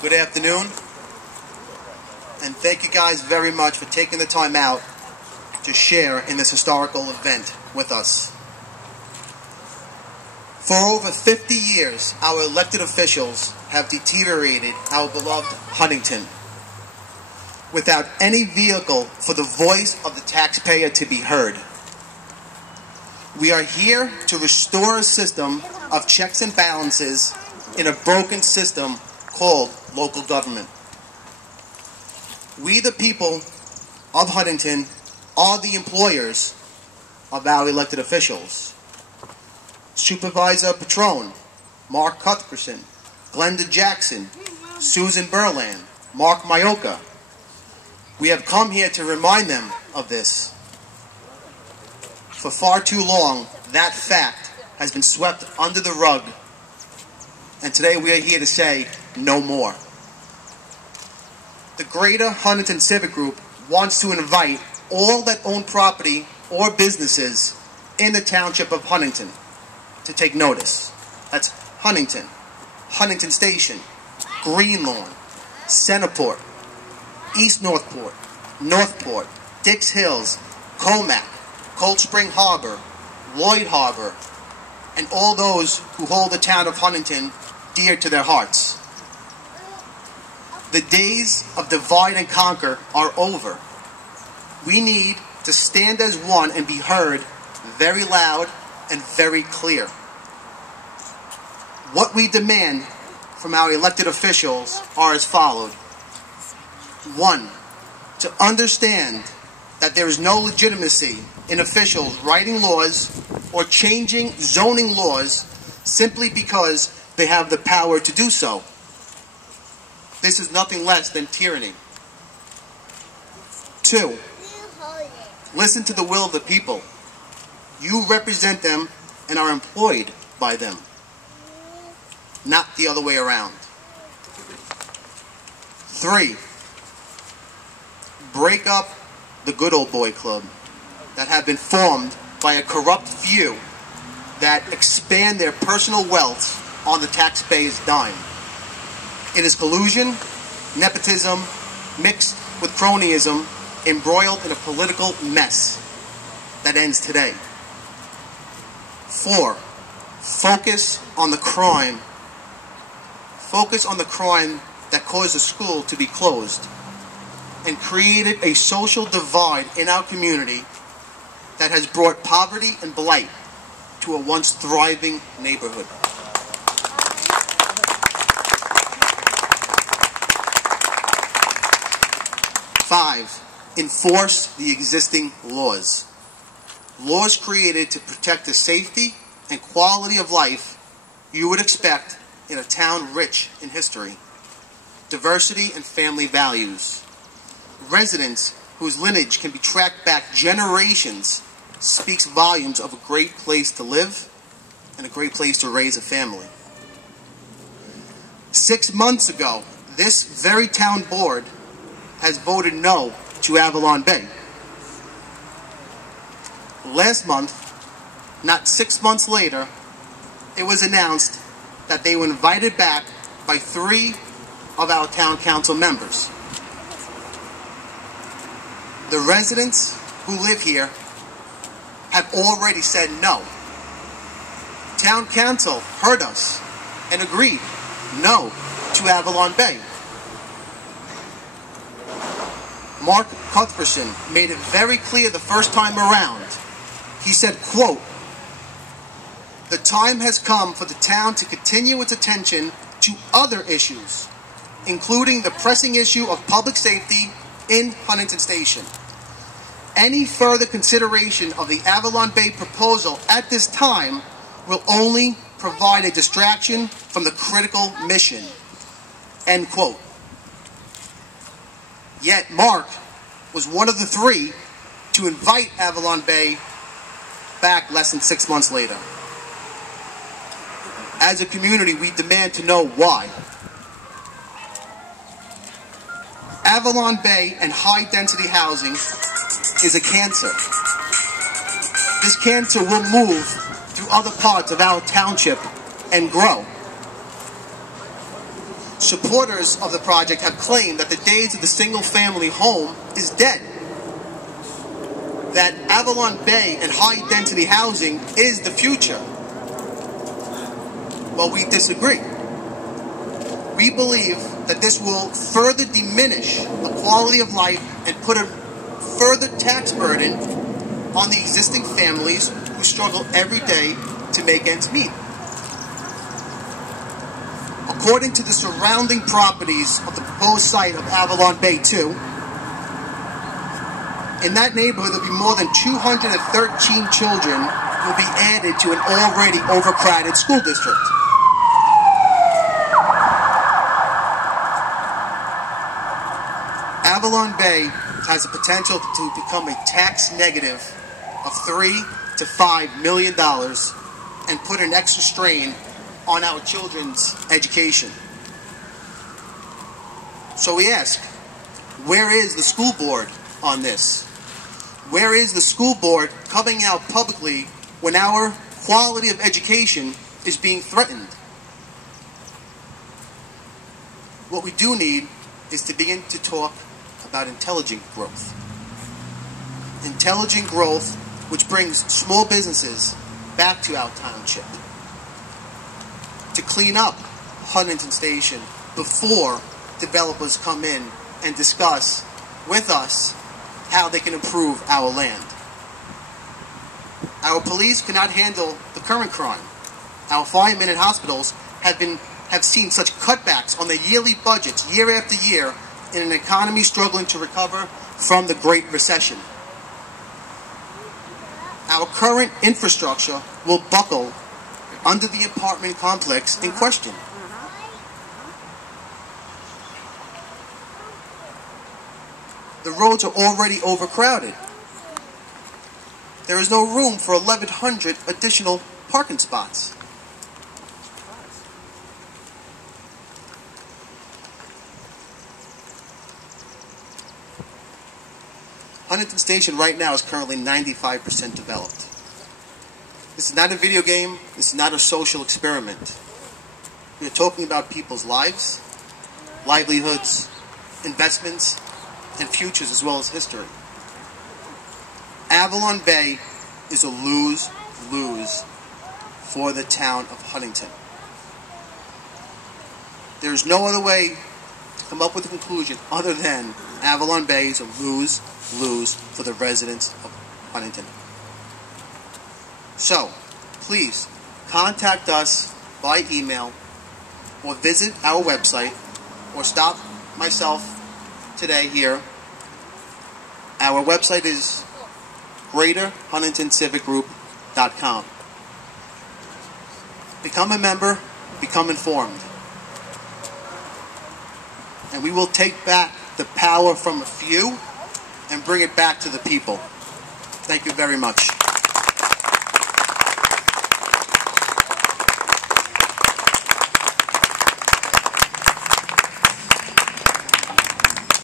Good afternoon, and thank you guys very much for taking the time out to share in this historical event with us. For over 50 years, our elected officials have deteriorated our beloved Huntington without any vehicle for the voice of the taxpayer to be heard. We are here to restore a system of checks and balances in a broken system called local government. We, the people of Huntington, are the employers of our elected officials. Supervisor Patron, Mark Cuthbertson, Glenda Jackson, Susan Berland, Mark Mayoka. We have come here to remind them of this. For far too long, that fact has been swept under the rug, and today we are here to say no more. The Greater Huntington Civic Group wants to invite all that own property or businesses in the township of Huntington to take notice. That's Huntington, Huntington Station, Greenlawn, Centerport, East Northport, Northport, Dix Hills, Comac, Cold Spring Harbor, Lloyd Harbor, and all those who hold the town of Huntington dear to their hearts. The days of divide and conquer are over. We need to stand as one and be heard very loud and very clear. What we demand from our elected officials are as follows. 1, to understand that there is no legitimacy in officials writing laws or changing zoning laws simply because they have the power to do so. This is nothing less than tyranny. 2, listen to the will of the people. You represent them and are employed by them, not the other way around. 3, break up the good old boy club that have been formed by a corrupt few that expand their personal wealth on the taxpayer's dime. It is collusion, nepotism, mixed with cronyism, embroiled in a political mess that ends today. 4, focus on the crime. Focus on the crime that caused the school to be closed and created a social divide in our community that has brought poverty and blight to a once thriving neighborhood. 5, enforce the existing laws. Laws created to protect the safety and quality of life you would expect in a town rich in history, diversity, and family values. Residents whose lineage can be tracked back generations speaks volumes of a great place to live and a great place to raise a family. 6 months ago, this very town board has voted no to Avalon Bay. Last month, not 6 months later, it was announced that they were invited back by 3 of our town council members. The residents who live here have already said no. Town council heard us and agreed no to Avalon Bay. Mark Cuthbertson made it very clear the first time around. He said, quote, "The time has come for the town to continue its attention to other issues, including the pressing issue of public safety in Huntington Station. Any further consideration of the Avalon Bay proposal at this time will only provide a distraction from the critical mission." End quote. Yet Mark was one of the 3 to invite Avalon Bay back less than 6 months later. As a community, we demand to know why. Avalon Bay and high-density housing is a cancer. This cancer will move through other parts of our township and grow. Supporters of the project have claimed that the days of the single-family home is dead. That Avalon Bay and high-density housing is the future. Well, we disagree. We believe that this will further diminish the quality of life and put a further tax burden on the existing families who struggle every day to make ends meet. According to the surrounding properties of the proposed site of Avalon Bay 2, in that neighborhood there will be more than 213 children will be added to an already overcrowded school district. Avalon Bay has the potential to become a tax negative of $3 to $5 million and put an extra strain on our children's education. So we ask, where is the school board on this? Where is the school board coming out publicly when our quality of education is being threatened? What we do need is to begin to talk about intelligent growth. Intelligent growth which brings small businesses back to our township. To clean up Huntington Station before developers come in and discuss with us how they can improve our land. Our police cannot handle the current crime. Our firemen and hospitals have seen such cutbacks on their yearly budgets year after year in an economy struggling to recover from the Great Recession. Our current infrastructure will buckle under the apartment complex in question. The roads are already overcrowded. There is no room for 1,100 additional parking spots. Huntington Station right now is currently 95% developed. This is not a video game. This is not a social experiment. We are talking about people's lives, livelihoods, investments, and futures as well as history. Avalon Bay is a lose-lose for the town of Huntington. There is no other way to come up with a conclusion other than Avalon Bay is a lose-lose for the residents of Huntington. So, please contact us by email or visit our website or stop myself today here. Our website is greaterhuntingtoncivicgroup.com. Become a member, become informed. And we will take back the power from a few and bring it back to the people. Thank you very much.